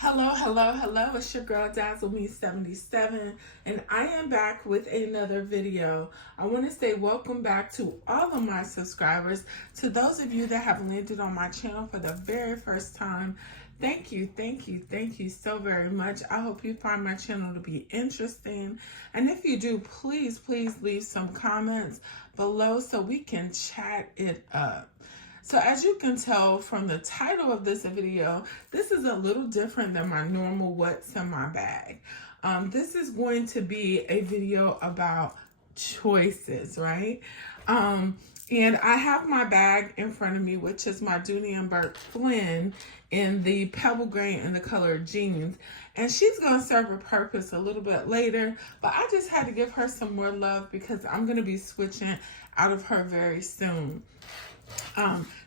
Hello, hello, hello. It's your girl Dazzle Me 77, and I am back with another video. I want to say welcome back to all of my subscribers. To those of you that have landed on my channel for the very first time, thank you, thank you, thank you so very much. I hope you find my channel to be interesting. And if you do, please leave some comments below so we can chat it up. So as you can tell from the title of this video, this is a little different than my normal what's in my bag. This is going to be a video about choices, right? And I have my bag in front of me, which is my Dooney & Bourke Flynn in the pebble gray and the color jeans. And she's going to serve a purpose a little bit later, but I just had to give her some more love because I'm going to be switching out of her very soon.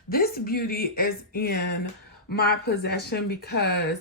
This beauty is in my possession because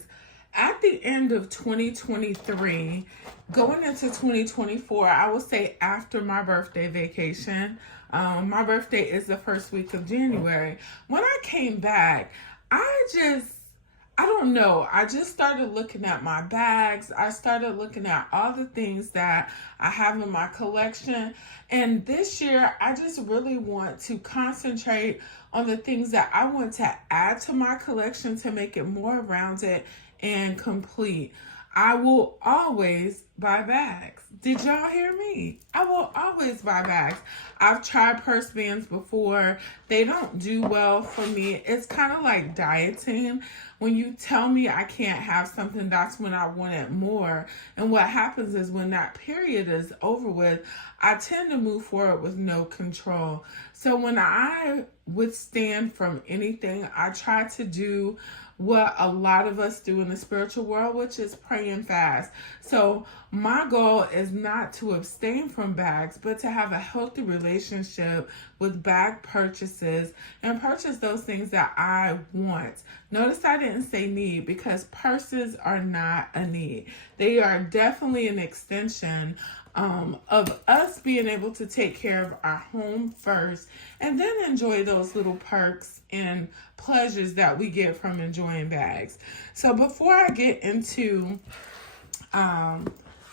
at the end of 2023, going into 2024, I will say after my birthday vacation, my birthday is the first week of January. When I came back, I don't know. I just started looking at my bags. I started looking at all the things that I have in my collection. And this year, I just really want to concentrate on the things that I want to add to my collection to make it more rounded and complete. I will always buy bags. Did y'all hear me? I will always buy bags. I've tried purse bands before. They don't do well for me. It's kind of like dieting. When you tell me I can't have something, that's when I want it more. And what happens is when that period is over with, I tend to move forward with no control. So when I withstand from anything, I try to do what a lot of us do in the spiritual world, which is pray and fast. So my goal is not to abstain from bags, but to have a healthy relationship with bag purchases and purchase those things that I want. Notice I didn't say need because purses are not a need. They are definitely an extension of us being able to take care of our home first and then enjoy those little perks and pleasures that we get from enjoying bags. So before I get into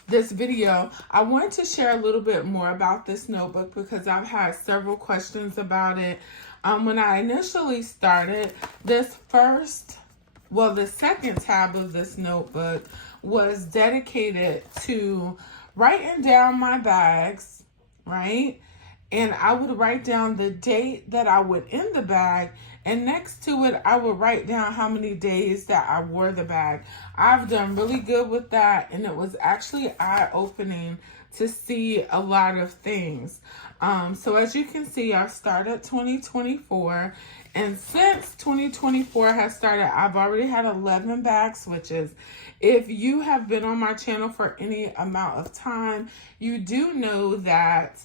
this video, I want to share a little bit more about this notebook because I've had several questions about it. When I initially started, the second tab of this notebook was dedicated to writing down my bags, right? And I would write down the date that I would end the bag, and next to it, I would write down how many days that I wore the bag. I've done really good with that, and it was actually eye-opening to see a lot of things. So as you can see, I've started 2024, and since 2024 has started, I've already had 11 bag switches. If you have been on my channel for any amount of time, you do know that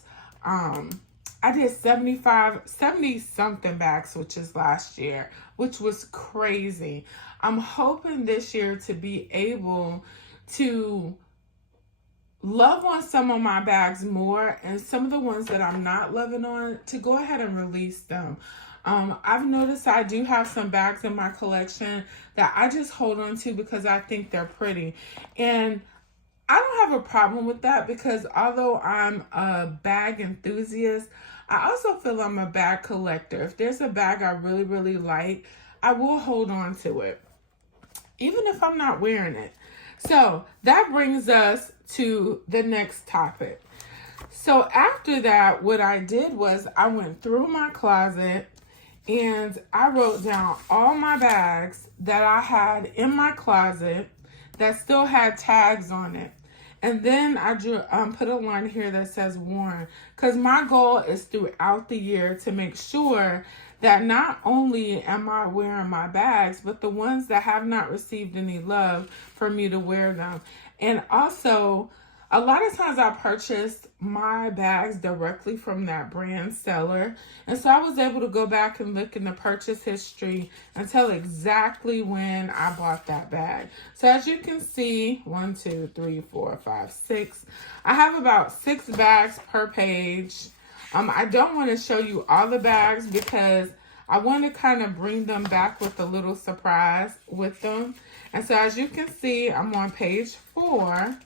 I did 70 something bag switches last year, which was crazy. I'm hoping this year to be able to love on some of my bags more, and some of the ones that I'm not loving on, to go ahead and release them. I've noticed I do have some bags in my collection that I just hold on to because I think they're pretty. And I don't have a problem with that because although I'm a bag enthusiast, I also feel I'm a bag collector. If there's a bag I really like, I will hold on to it, even if I'm not wearing it. So that brings us to the next topic. So after that, what I did was I went through my closet and I wrote down all my bags that I had in my closet that still had tags on it. And then I put a line here that says worn, because my goal is throughout the year to make sure that not only am I wearing my bags, but the ones that have not received any love, for me to wear them. And also, a lot of times I purchased my bags directly from that brand seller. And so I was able to go back and look in the purchase history and tell exactly when I bought that bag. So as you can see, 1, 2, 3, 4, 5, 6. I have about 6 bags per page. I don't want to show you all the bags because I want to kind of bring them back with a little surprise with them. And so as you can see, I'm on page 4.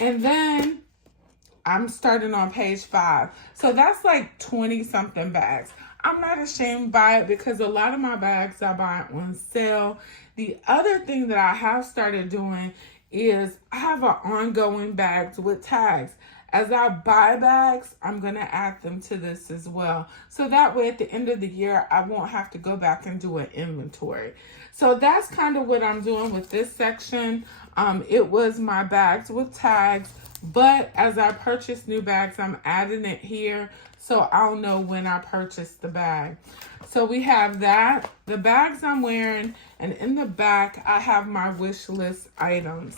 And then I'm starting on page 5. So that's like 20 something bags. I'm not ashamed to buy it because a lot of my bags I buy on sale. The other thing that I have started doing is I have an ongoing bags with tags. As I buy bags, I'm going to add them to this as well. So that way at the end of the year, I won't have to go back and do an inventory. So that's kind of what I'm doing with this section. It was my bags with tags, but as I purchase new bags, I'm adding it here so I'll know when I purchased the bag. So we have that, the bags I'm wearing, and in the back, I have my wish list items.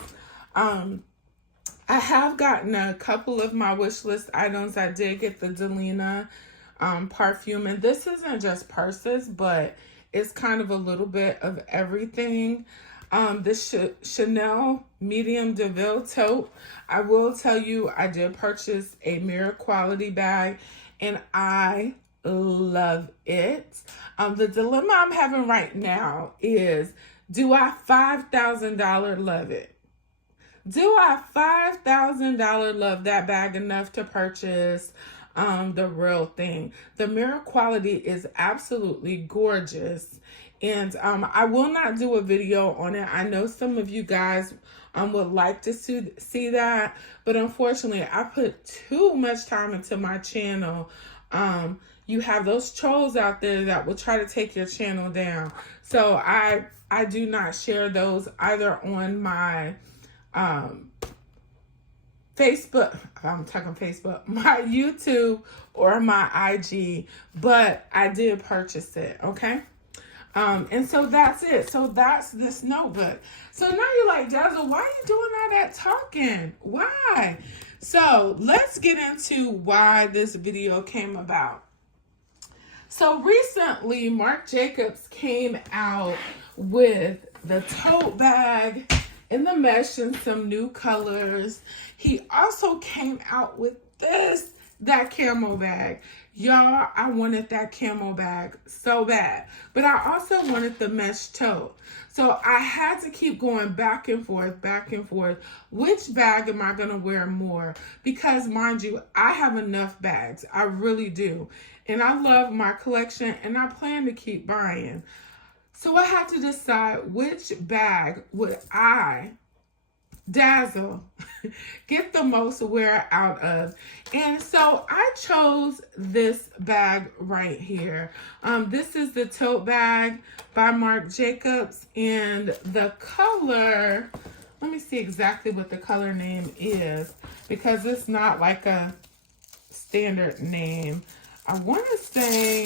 I have gotten a couple of my wish list items. I did get the Delina perfume, and this isn't just purses, but it's kind of a little bit of everything. The Chanel Medium DeVille tote. I will tell you, I did purchase a mirror quality bag, and I love it. The dilemma I'm having right now is, do I $5,000 love it? Do I $5,000 love that bag enough to purchase the real thing? The mirror quality is absolutely gorgeous. And I will not do a video on it. I know some of you guys would like to see that. But unfortunately, I put too much time into my channel. You have those trolls out there that will try to take your channel down. So I do not share those either on my Facebook, I'm talking Facebook, my YouTube or my IG, but I did purchase it, okay? And so that's it. So that's this notebook. So now you're like, Dazzle, why are you doing all that talking? Why? So let's get into why this video came about. So recently, Marc Jacobs came out with the tote bag in the mesh and some new colors. He also came out with that camo bag. Y'all, I wanted that camo bag so bad. But I also wanted the mesh tote. So I had to keep going back and forth. Which bag am I going to wear more? Because mind you, I have enough bags. I really do. And I love my collection and I plan to keep buying. So I had to decide which bag would I, Dazzle, get the most wear out of. And so I chose this bag right here. This is the tote bag by Marc Jacobs, and the color, let me see exactly what the color name is, because it's not like a standard name. I want to say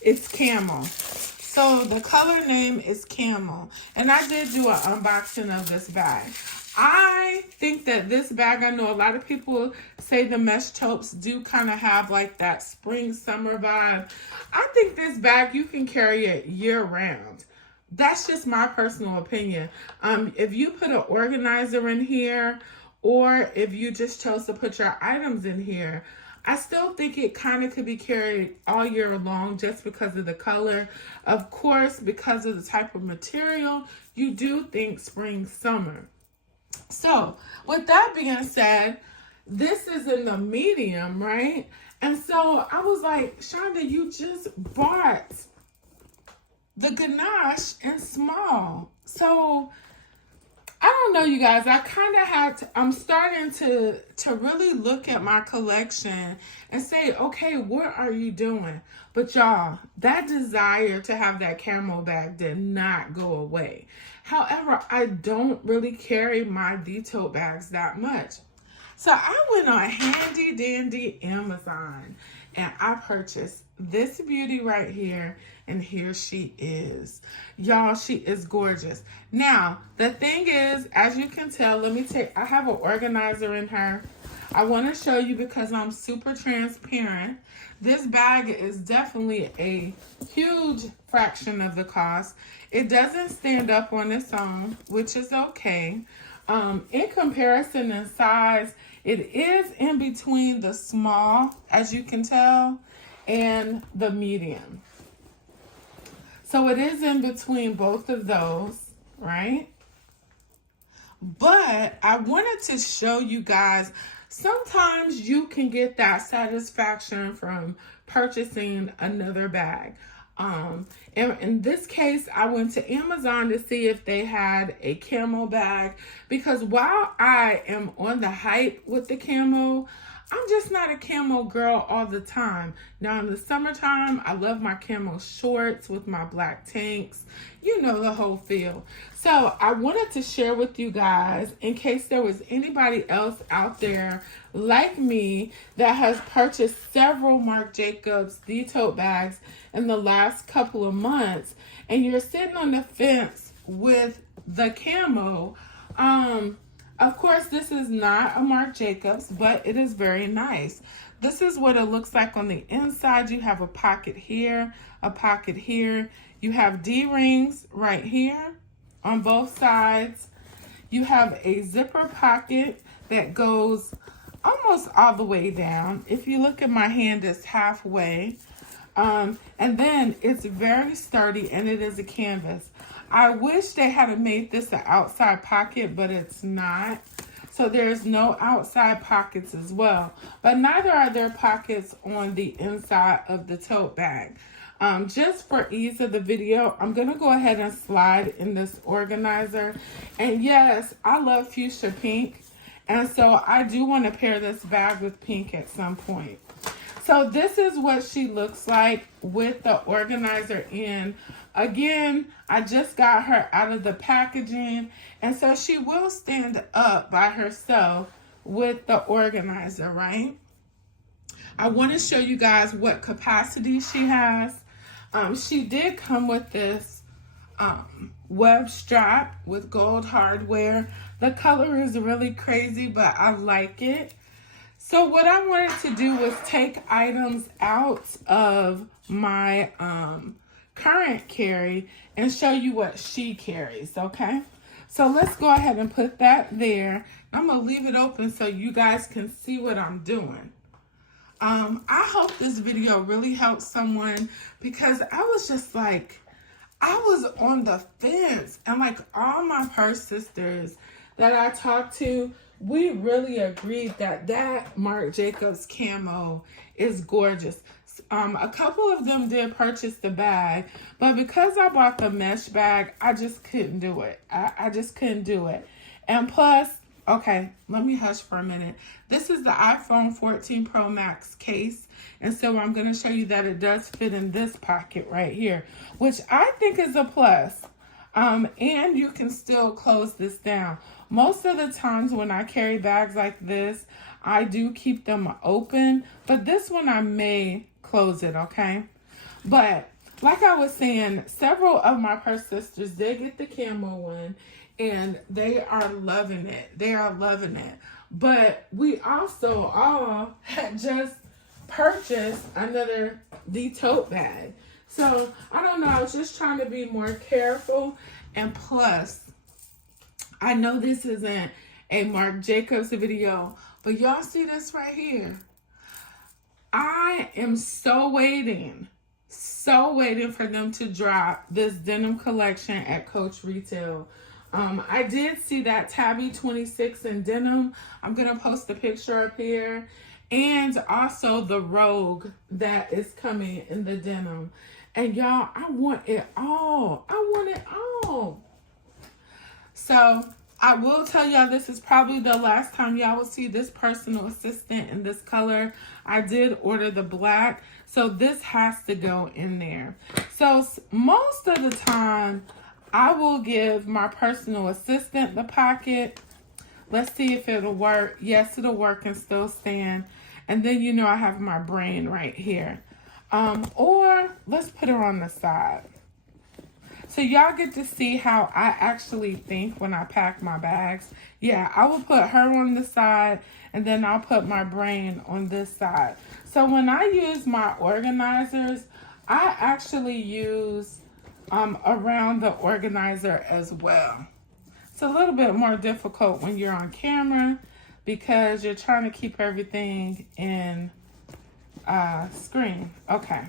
it's camel. So the color name is camel. And I did do an unboxing of this bag. I think that this bag, I know a lot of people say the mesh totes do kind of have like that spring summer vibe. I think this bag, you can carry it year round. That's just my personal opinion. If you put an organizer in here, or if you just chose to put your items in here, I still think it kind of could be carried all year long just because of the color. Of course, because of the type of material, you do think spring, summer. So with that being said, this is in the medium, right? And so I was like, Shonda, you just bought the ganache in small. So I don't know, you guys. I kind of had to, I'm starting to really look at my collection and say, okay, what are you doing? But y'all, that desire to have that camo bag did not go away. However, I don't really carry my tote bags that much. So I went on handy dandy Amazon and I purchased this beauty right here, and here she is. Y'all, she is gorgeous. Now, the thing is, as you can tell, I have an organizer in her. I want to show you because I'm super transparent. This bag is definitely a huge fraction of the cost. It doesn't stand up on its own, which is okay. In comparison in size, it is in between the small, as you can tell, and the medium. So it is in between both of those, right? But I wanted to show you guys, sometimes you can get that satisfaction from purchasing another bag. In this case, I went to Amazon to see if they had a camo bag, because while I am on the hype with the camo, I'm just not a camo girl all the time. Now in the summertime, I love my camo shorts with my black tanks. You know the whole feel. So I wanted to share with you guys, in case there was anybody else out there like me that has purchased several Marc Jacobs tote bags in the last couple of months, and you're sitting on the fence with the camo. Of course, this is not a Marc Jacobs, but it is very nice. This is what it looks like on the inside. You have a pocket here, a pocket here. You have D-rings right here on both sides. You have a zipper pocket that goes almost all the way down. If you look at my hand, it's halfway. And then it's very sturdy, and it is a canvas. I wish they had made this an outside pocket, but it's not. So there's no outside pockets as well. But neither are there pockets on the inside of the tote bag. Just for ease of the video, I'm going to go ahead and slide in this organizer. And yes, I love fuchsia pink. And so I do want to pair this bag with pink at some point. So this is what she looks like with the organizer in. Again, I just got her out of the packaging, and so she will stand up by herself with the organizer, right? I want to show you guys what capacity she has. She did come with this web strap with gold hardware. The color is really crazy, but I like it. So what I wanted to do was take items out of my current carry and show you what she carries, okay? So let's go ahead and put that there. I'm going to leave it open so you guys can see what I'm doing. I hope this video really helps someone, because I was just like, I was on the fence, and like all my purse sisters that I talked to, we really agreed that Marc Jacobs camo is gorgeous. A couple of them did purchase the bag, but because I bought the mesh bag, I just couldn't do it. I just couldn't do it. And plus, okay, let me hush for a minute. This is the iPhone 14 Pro Max case, and so I'm going to show you that it does fit in this pocket right here, which I think is a plus. And you can still close this down. Most of the times when I carry bags like this, I do keep them open, but this one I may close it, okay? But like I was saying, several of my purse sisters did get the camo one, and they are loving it. They are loving it. But we also all had just purchased another tote bag. So, I don't know, I was just trying to be more careful. And plus, I know this isn't a Marc Jacobs video, but y'all see this right here? I am so waiting for them to drop this denim collection at Coach Retail. I did see that Tabby 26 in denim. I'm going to post a picture up here. And also the Rogue that is coming in the denim. And y'all, I want it all. I want it all. So I will tell y'all, this is probably the last time y'all will see this personal assistant in this color. I did order the black, so this has to go in there. So most of the time, I will give my personal assistant the pocket. Let's see if it'll work. Yes, it'll work and still stand. And then, you know, I have my brain right here. Or let's put her on the side. So y'all get to see how I actually think when I pack my bags. Yeah, I will put her on the side, and then I'll put my brain on this side. So when I use my organizers, I actually use around the organizer as well. It's a little bit more difficult when you're on camera because you're trying to keep everything in screen. Okay,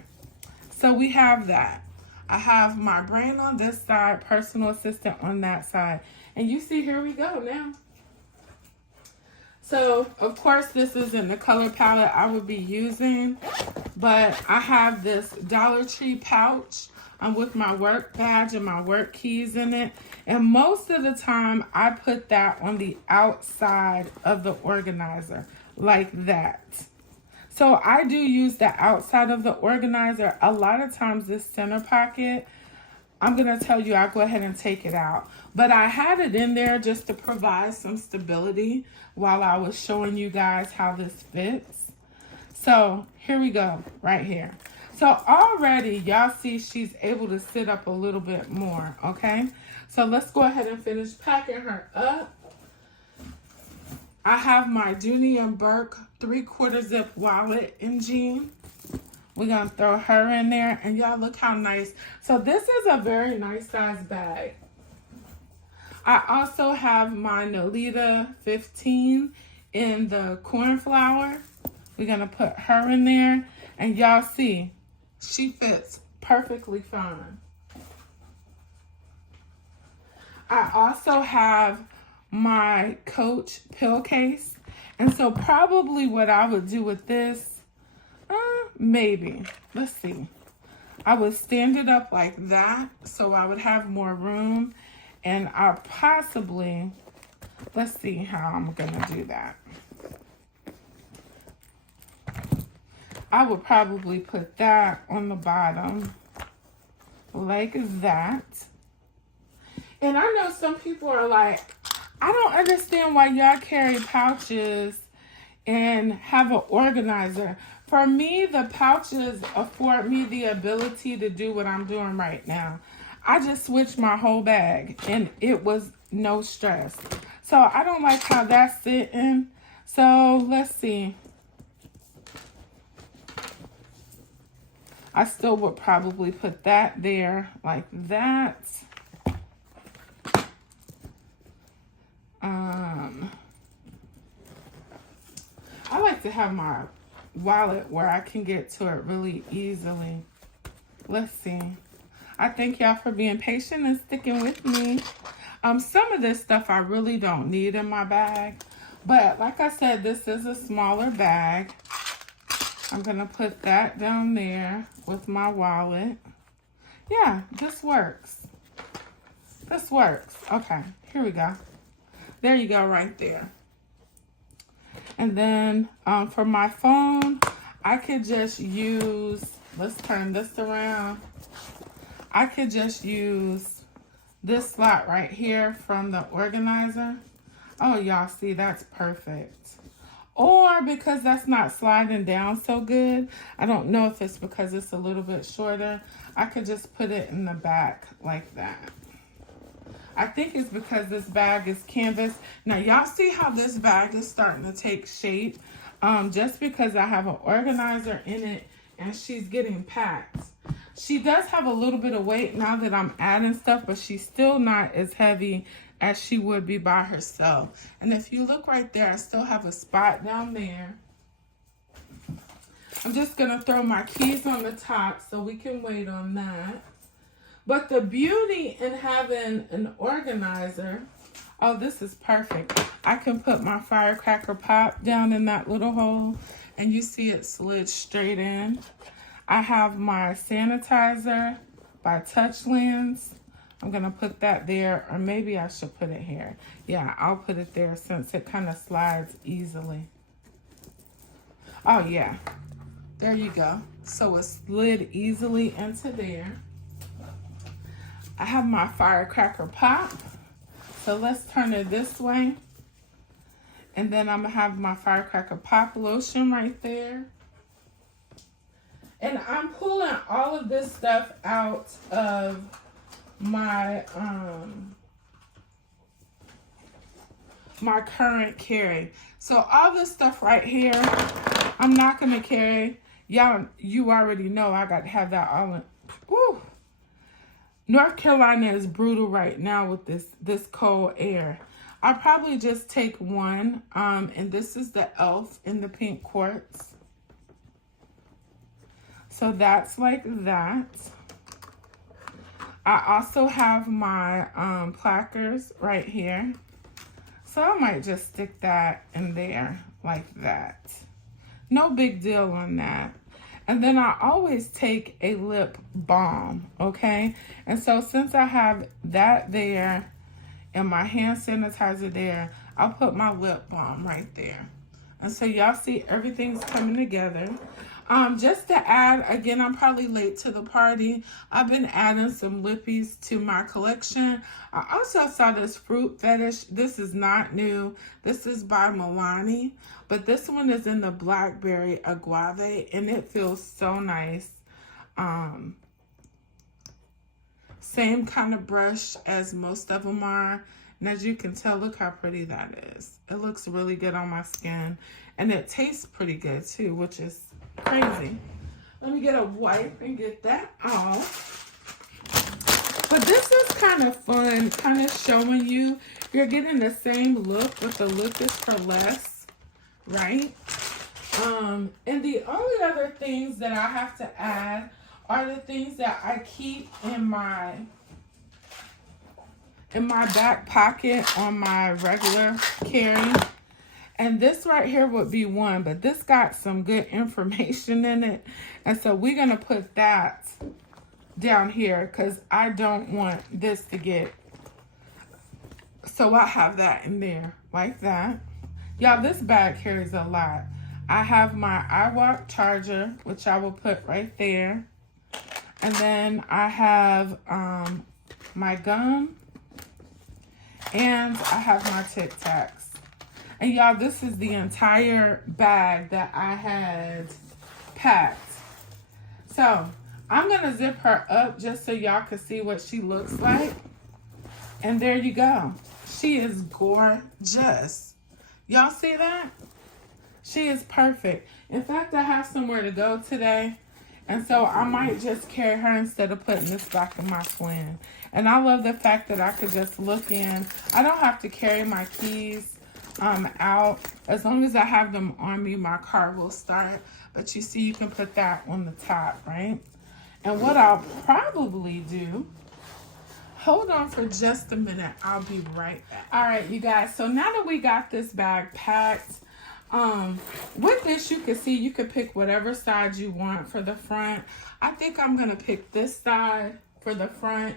so we have that. I have my brain on this side, personal assistant on that side. And you see, here we go now. So, of course, this is in the color palette I would be using, but I have this Dollar Tree pouch with my work badge and my work keys in it. And most of the time, I put that on the outside of the organizer, like that. So I do use the outside of the organizer. A lot of times this center pocket, I'm going to tell you, I'll go ahead and take it out. But I had it in there just to provide some stability while I was showing you guys how this fits. So here we go, right here. So already y'all see she's able to sit up a little bit more, okay? So let's go ahead and finish packing her up. I have my Dooney and Burke 3/4 zip wallet in jean. We're going to throw her in there, and y'all look how nice. So this is a very nice size bag. I also have my Nolita 15 in the cornflower. We're going to put her in there, and y'all see, she fits perfectly fine. I also have my Coach pill case, and so probably what I would do with this, maybe, let's see, I would stand it up like that so I would have more room, and I possibly, let's see how I'm gonna do that. I would probably put that on the bottom like that. And I know some people are like, I don't understand why y'all carry pouches and have an organizer. For me, the pouches afford me the ability to do what I'm doing right now. I just switched my whole bag and it was no stress. So I don't like how that's sitting. So let's see. I still would probably put that there like that. I like to have my wallet where I can get to it really easily. Let's see. I thank y'all for being patient and sticking with me. Some of this stuff I really don't need in my bag. But like I said, this is a smaller bag. I'm going to put that down there with my wallet. Yeah, this works. This works. Okay, here we go. There you go right there. And then for my phone, I could just use, let's turn this around. I could just use this slot right here from the organizer. Oh, y'all see, that's perfect. Or because that's not sliding down so good, I don't know if it's because it's a little bit shorter, I could just put it in the back like that. I think it's because this bag is canvas. Now, y'all see how this bag is starting to take shape? Just because I have an organizer in it and she's getting packed. She does have a little bit of weight now that I'm adding stuff, but she's still not as heavy as she would be by herself. And if you look right there, I still have a spot down there. I'm just going to throw my keys on the top so we can wait on that. But the beauty in having an organizer, oh, this is perfect. I can put my firecracker pop down in that little hole, and you see it slid straight in. I have my sanitizer by Touchlands. I'm going to put that there, or maybe I should put it here. Yeah, I'll put it there since it kind of slides easily. Oh, yeah. There you go. So it slid easily into there. I have my firecracker pop. So let's turn it this way. And then I'm going to have my firecracker pop lotion right there. And I'm pulling all of this stuff out of my my current carry. So all this stuff right here, I'm not going to carry. Y'all, you already know I got to have that all in. Woo. North Carolina is brutal right now with this cold air. I'll probably just take one, and this is the e.l.f. in the pink quartz. So that's like that. I also have my placards right here. So I might just stick that in there like that. No big deal on that. And then I always take a lip balm, okay? And so since I have that there and my hand sanitizer there, I'll put my lip balm right there. And so y'all see everything's coming together. Just to add, again, I'm probably late to the party. I've been adding some lippies to my collection. I also saw this Fruit Fetish. This is not new. This is by Milani, but this one is in the Blackberry Agave, and it feels so nice. Same kind of brush as most of them are. And as you can tell, look how pretty that is. It looks really good on my skin. And it tastes pretty good too, which is crazy. Let me get a wipe and get that off. But this is kind of fun, kind of showing you're getting the same look, but the look is for less, right? And the only other things that I have to add are the things that I keep in my back pocket on my regular carry. And this right here would be one, but this got some good information in it. And so we're going to put that down here because I don't want this to get, so I have that in there like that. Y'all, this bag carries a lot. I have my iWalk charger, which I will put right there. And then I have my gum. And I have my Tic Tacs. And y'all, this is the entire bag that I had packed. So I'm going to zip her up just so y'all can see what she looks like. And there you go. She is gorgeous. Y'all see that? She is perfect. In fact, I have somewhere to go today. And so I might just carry her instead of putting this back in my swing. And I love the fact that I could just look in. I don't have to carry my keys out. As long as I have them on me, my car will start. But you see, you can put that on the top, right? And what I'll probably do, hold on for just a minute. I'll be right back. All right, you guys. So now that we got this bag packed, with this, you can see you can pick whatever side you want for the front. I think I'm going to pick this side for the front,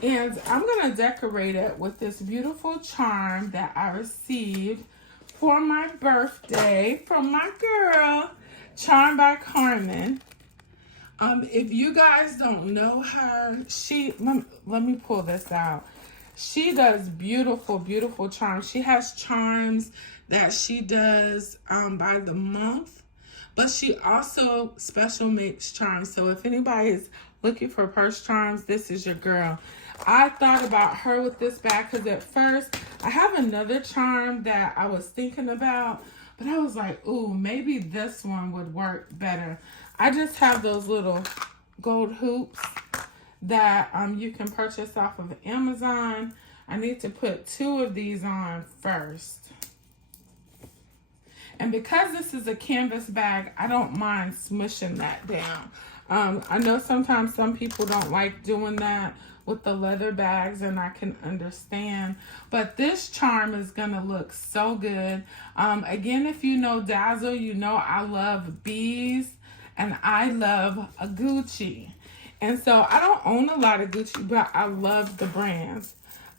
and I'm going to decorate it with this beautiful charm that I received for my birthday from my girl, Charm by Carmen. If you guys don't know her, let me pull this out. She does beautiful, beautiful charms. She has charms that she does by the month, but she also special makes charms. So if anybody is looking for purse charms, this is your girl. I thought about her with this bag because at first I have another charm that I was thinking about, but I was like, ooh, maybe this one would work better. I just have those little gold hoops that you can purchase off of Amazon. I need to put 2 of these on first. And because this is a canvas bag, I don't mind smushing that down. I know sometimes some people don't like doing that with the leather bags, and I can understand. But this charm is going to look so good. Again, if you know Dazzle, you know I love bees, and I love a Gucci. And so I don't own a lot of Gucci, but I love the brands.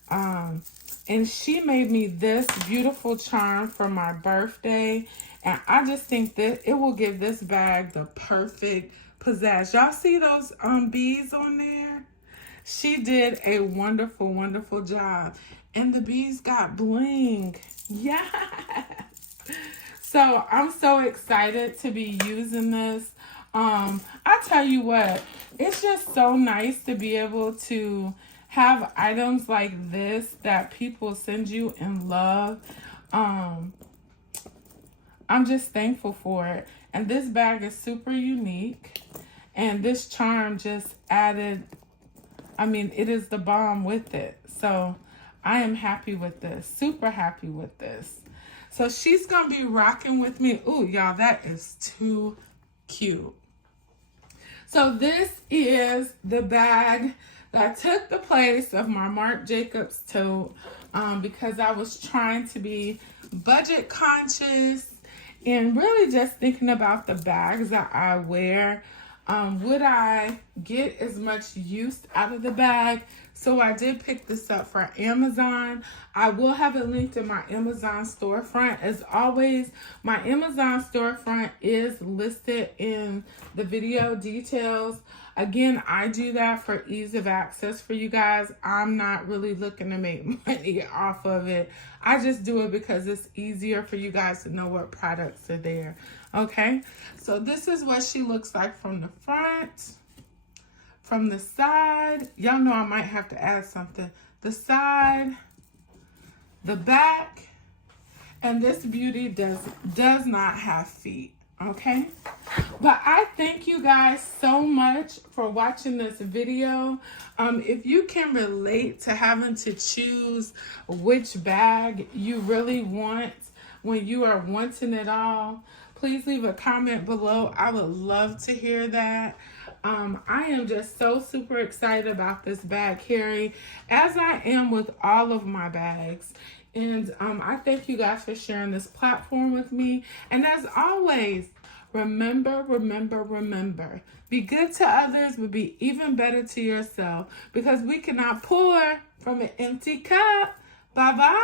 And she made me this beautiful charm for my birthday. And I just think that it will give this bag the perfect pizzazz. Y'all see those bees on there? She did a wonderful, wonderful job. And the bees got bling. Yes. So I'm so excited to be using this. I tell you what, it's just so nice to be able to have items like this that people send you in love. I'm just thankful for it. And this bag is super unique. And this charm just added, I mean, it is the bomb with it. So I am happy with this, super happy with this. So she's going to be rocking with me. Ooh, y'all, that is too cute. So this is the bag that took the place of my Marc Jacobs tote because I was trying to be budget conscious and really just thinking about the bags that I wear. Would I get as much use out of the bag? So I did pick this up for Amazon. I will have it linked in my Amazon storefront. As always, my Amazon storefront is listed in the video details. Again, I do that for ease of access for you guys. I'm not really looking to make money off of it. I just do it because it's easier for you guys to know what products are there. Okay, so this is what she looks like from the front. From the side, y'all know I might have to add something. The side, the back, and this beauty does not have feet, okay? But I thank you guys so much for watching this video. If you can relate to having to choose which bag you really want when you are wanting it all, please leave a comment below. I would love to hear that. I am just so super excited about this bag carry, as I am with all of my bags. And I thank you guys for sharing this platform with me. And as always, remember, be good to others, but be even better to yourself, because we cannot pour from an empty cup. Bye-bye.